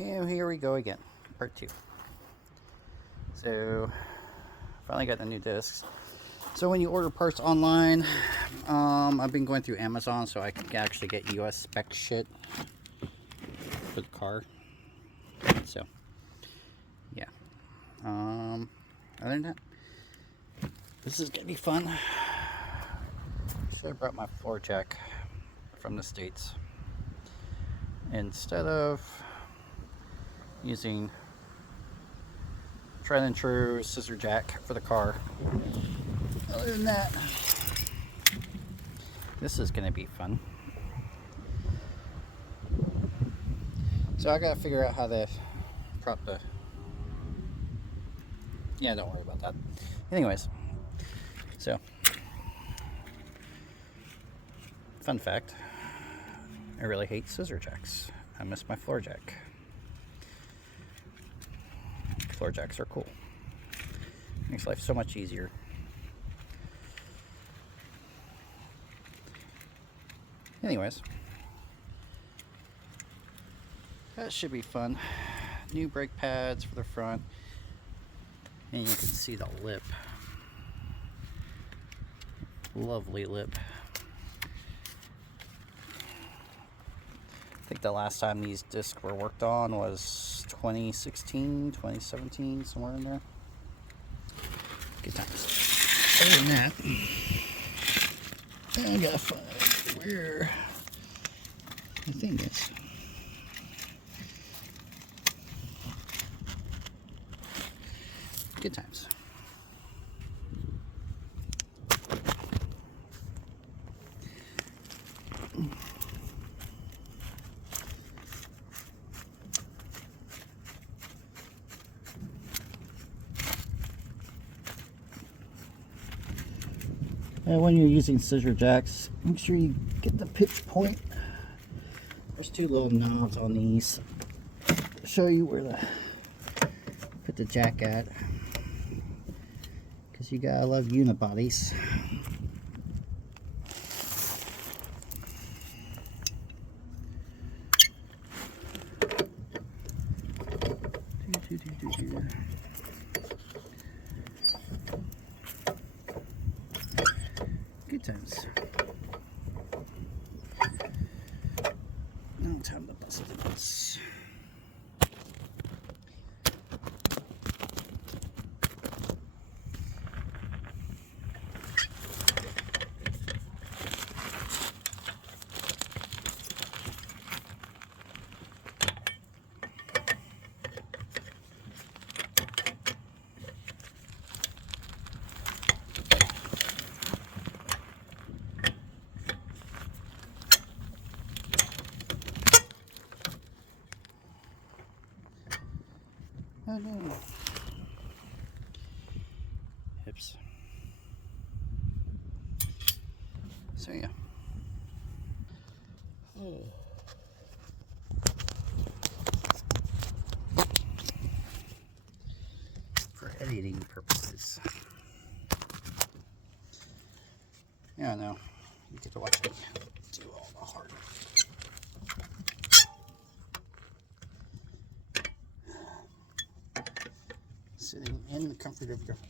And here we go again, part 2. So, finally got the new discs. So when you order parts online, I've been going through Amazon so I can actually get US spec shit for the car. So, yeah. Other than that, this is gonna be fun. Should have brought my floor jack from the States instead of using tried and true scissor jack for the car. Other than that, this is gonna be fun. So I gotta figure out how to prop the... Yeah, don't worry about that. Anyways, so fun fact, I really hate scissor jacks. I miss my floor jack. Floor jacks are cool. Makes life so much easier. Anyways, that should be fun. New brake pads for the front. And you can see the lip. Lovely lip. I think the last time these discs were worked on was 2016, 2017, somewhere in there. Good times. Other than that, I gotta find where the thing is. Good times. When you're using scissor jacks, make sure you get the pitch point. There's two little knobs on these to show you where to put the jack at, because you gotta love unibodies. Good times. Now time to bust this. Oh no. Hips. So yeah. For editing purposes. Yeah, I know. You get to watch me do all the hard work. Sitting in the comfort of your home.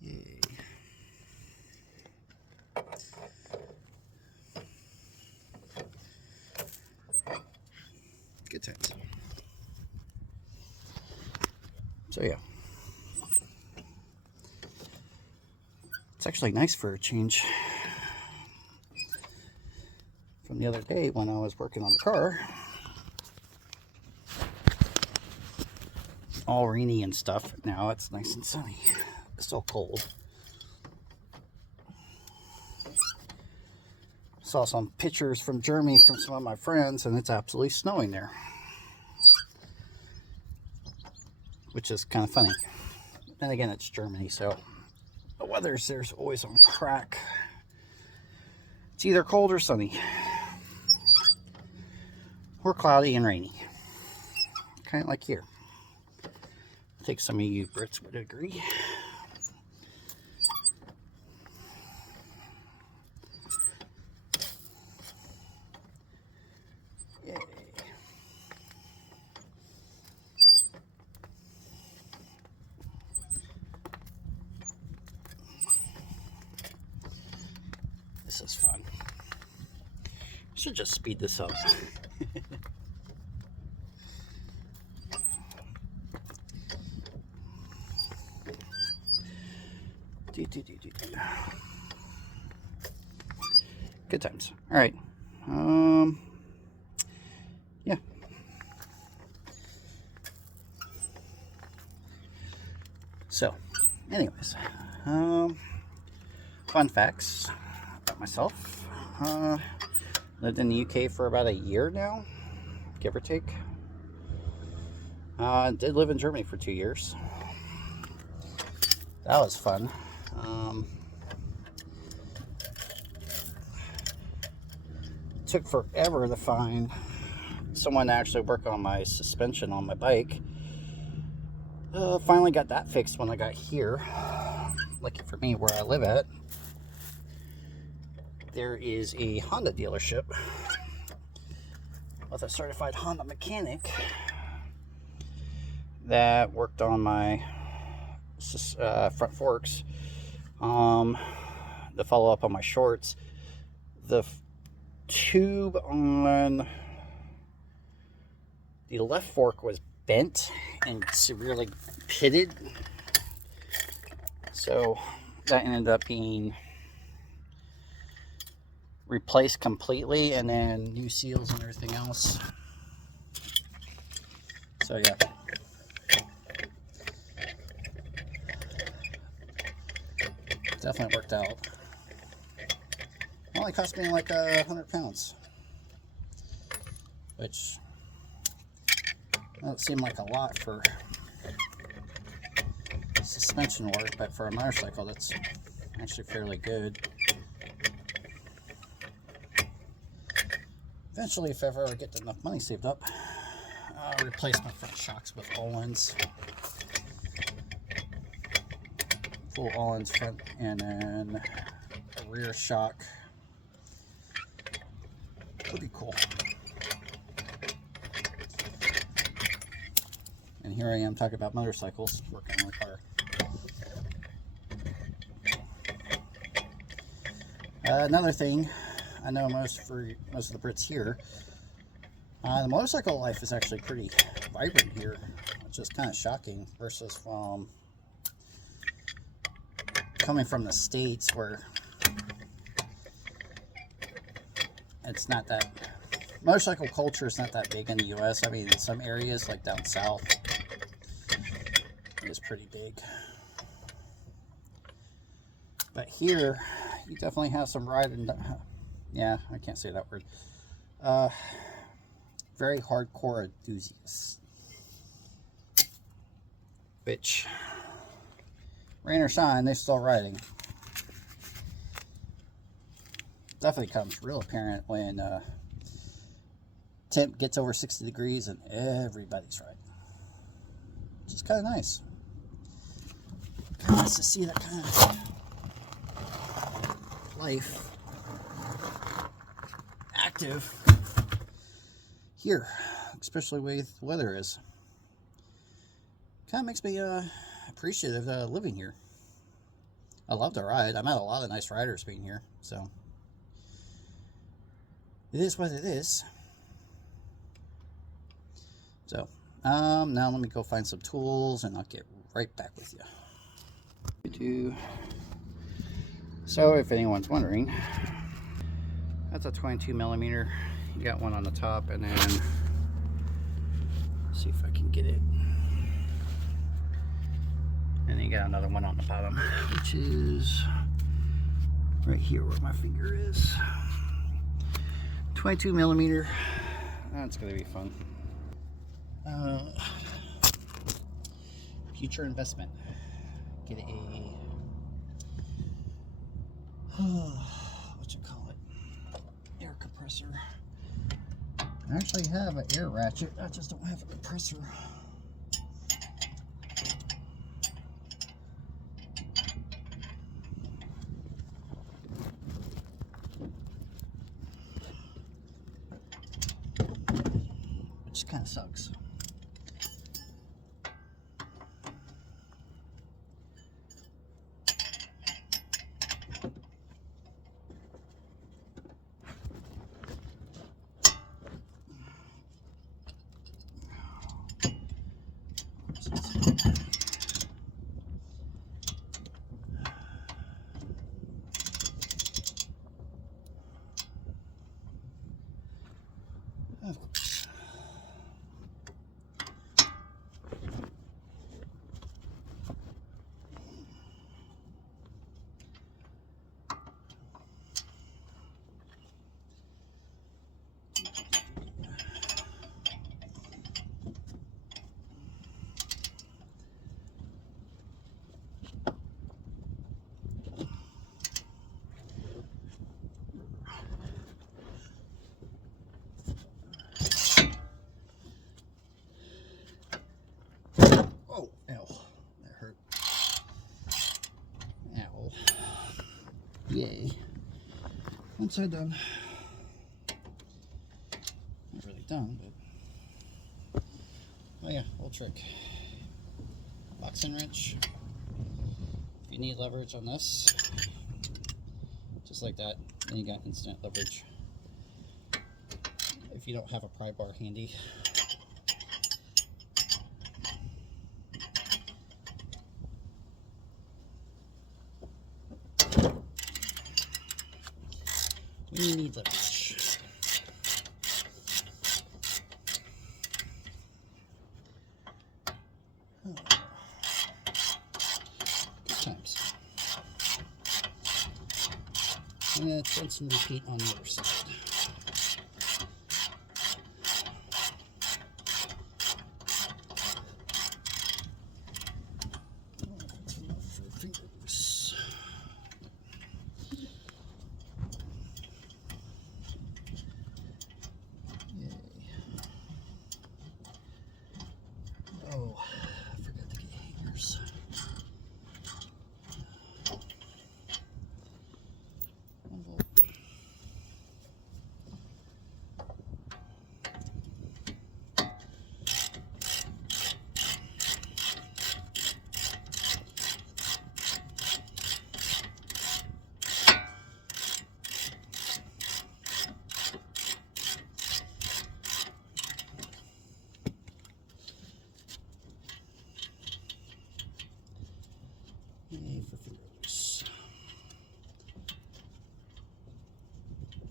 Yay. Good times. So yeah. It's actually nice for a change from the other day when I was working on the car. All rainy and stuff. Now it's nice and sunny. It's still cold. Saw some pictures from Germany from some of my friends, and it's absolutely snowing there, which is kind of funny. Then again, it's Germany, so the there's always on crack. It's either cold or sunny, or cloudy and rainy, kind of like here. I think some of you Brits would agree. should just speed this up. Good times. All right. Yeah. So, anyways, fun facts about myself. Lived in the UK for about a year now, give or take. Did live in Germany for 2 years. That was fun. Took forever to find someone to actually work on my suspension on my bike. Finally got that fixed when I got here. Lucky for me, where I live at, there is a Honda dealership with a certified Honda mechanic that worked on my front forks. The follow up on my shorts, the tube on the left fork was bent and severely pitted, so that ended up being replaced completely, and then new seals and everything else. So yeah, definitely worked out. Only cost me like 100 pounds, which doesn't seem like a lot for suspension work, but for a motorcycle, that's actually fairly good. Eventually, if I ever get enough money saved up, I'll replace my front shocks with Ohlins. Full Ohlins front, and then a rear shock. Would be cool. And here I am talking about motorcycles, working on my car. Another thing, I know most of the Brits here, the motorcycle life is actually pretty vibrant here, which is kind of shocking versus from coming from the States, where it's not that, motorcycle culture is not that big in the US. I mean, in some areas like down south, it's pretty big. But here, you definitely have some riding, yeah, I can't say that word. Very hardcore enthusiasts. Which, rain or shine, they're still riding. Definitely comes real apparent when temp gets over 60 degrees and everybody's riding. Which is kind of nice. Kind of nice to see that kind of life active here, especially the way the weather is. Kind of makes me appreciative of living here. I love to ride. I met a lot of nice riders being here, so it is what it is. So now let me go find some tools and I'll get right back with you. So if anyone's wondering, that's a 22 millimeter. You got one on the top, and then see if I can get it. And then you got another one on the bottom, which is right here where my finger is. 22 millimeter. That's gonna be fun. Future investment. Get a what you call it? Air compressor. I actually have an air ratchet. I just don't have a compressor. Which kind of sucks. Yay. One side done. Not really done, but... Oh yeah, old trick. Boxing wrench. If you need leverage on this, just like that, then you got instant leverage. If you don't have a pry bar handy. We need leverage. Oh. Good times. And then rinse and repeat on the other side. Oh, I forgot to get hangers. Envelope. Yay for fingers.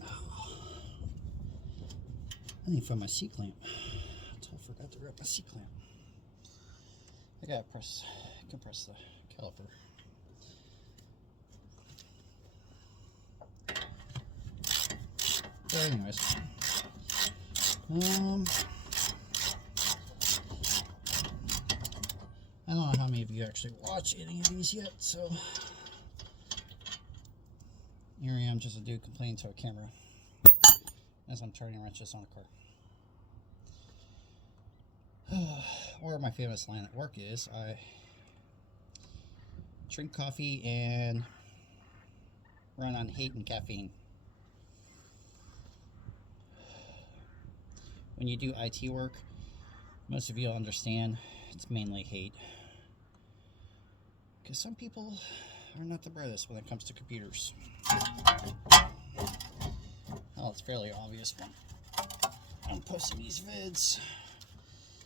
Oh. I need to find my C-clamp. I forgot to grab my C-clamp. I gotta compress the caliper. But anyways, I don't know how many of you actually watch any of these yet, so here I am, just a dude complaining to a camera as I'm turning wrenches on a car. Or my famous line at work is, I drink coffee and run on hate and caffeine. When you do IT work, most of you will understand it's mainly hate. Because some people are not the brightest when it comes to computers. Well, it's fairly obvious when I'm posting these vids.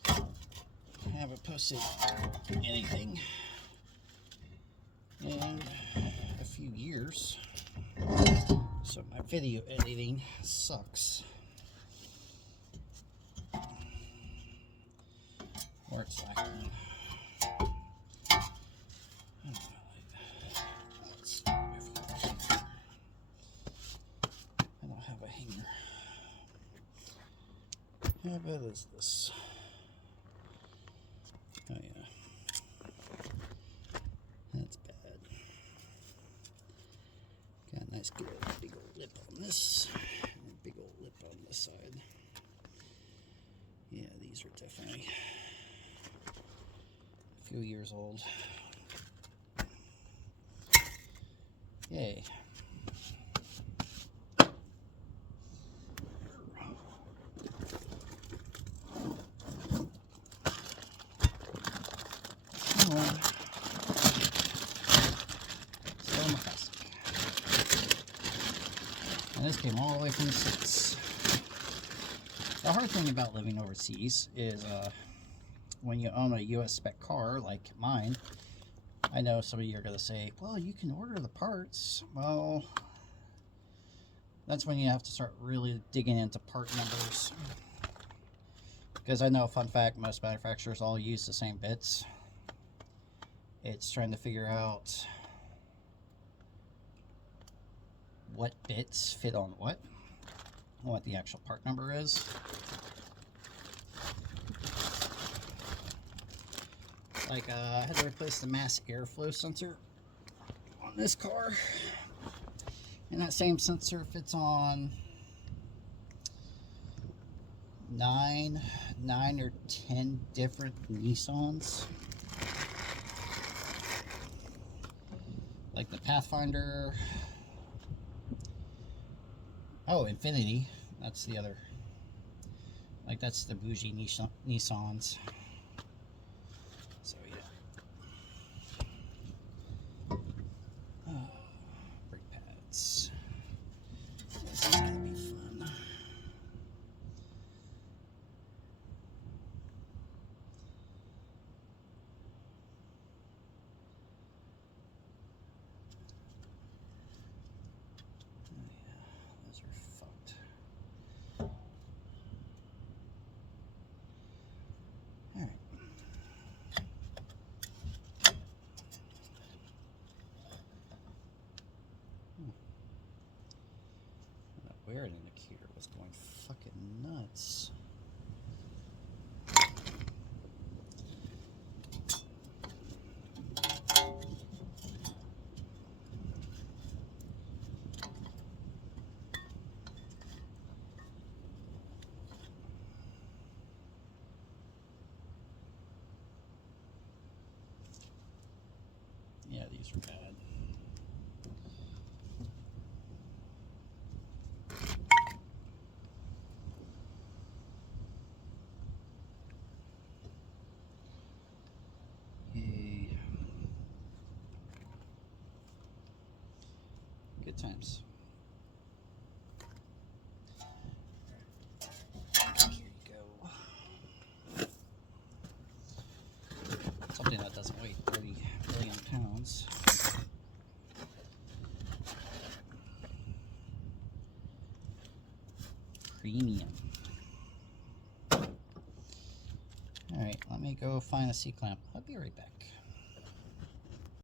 I haven't posted anything in a few years. So my video editing sucks. Or it's lacking. I don't have a hanger. How bad is this? Oh yeah. That's bad. Got a nice good big old lip on this. And a big old lip on this side. Yeah, these are definitely a few years old. Yay. And this came all the way from the States. The hard thing about living overseas is when you own a US spec car like mine, I know some of you are going to say, well, you can order the parts. Well, that's when you have to start really digging into part numbers. Because I know, fun fact, most manufacturers all use the same bits. It's trying to figure out what bits fit on what the actual part number is. Like, I had to replace the mass airflow sensor on this car, and that same sensor fits on nine or 10 different Nissans. Like the Pathfinder, Oh, Infinity. That's the other. Like, that's the bougie Nissans. So, yeah. Brake pads. This is gonna be fun. Those are fucked. Alright. That weird indicator was going fucking nuts. Yeah, these are bad. Yay. Good times. Here you go. Something that doesn't weigh 30 billion pounds. Premium. Alright, let me go find a C-clamp. I'll be right back.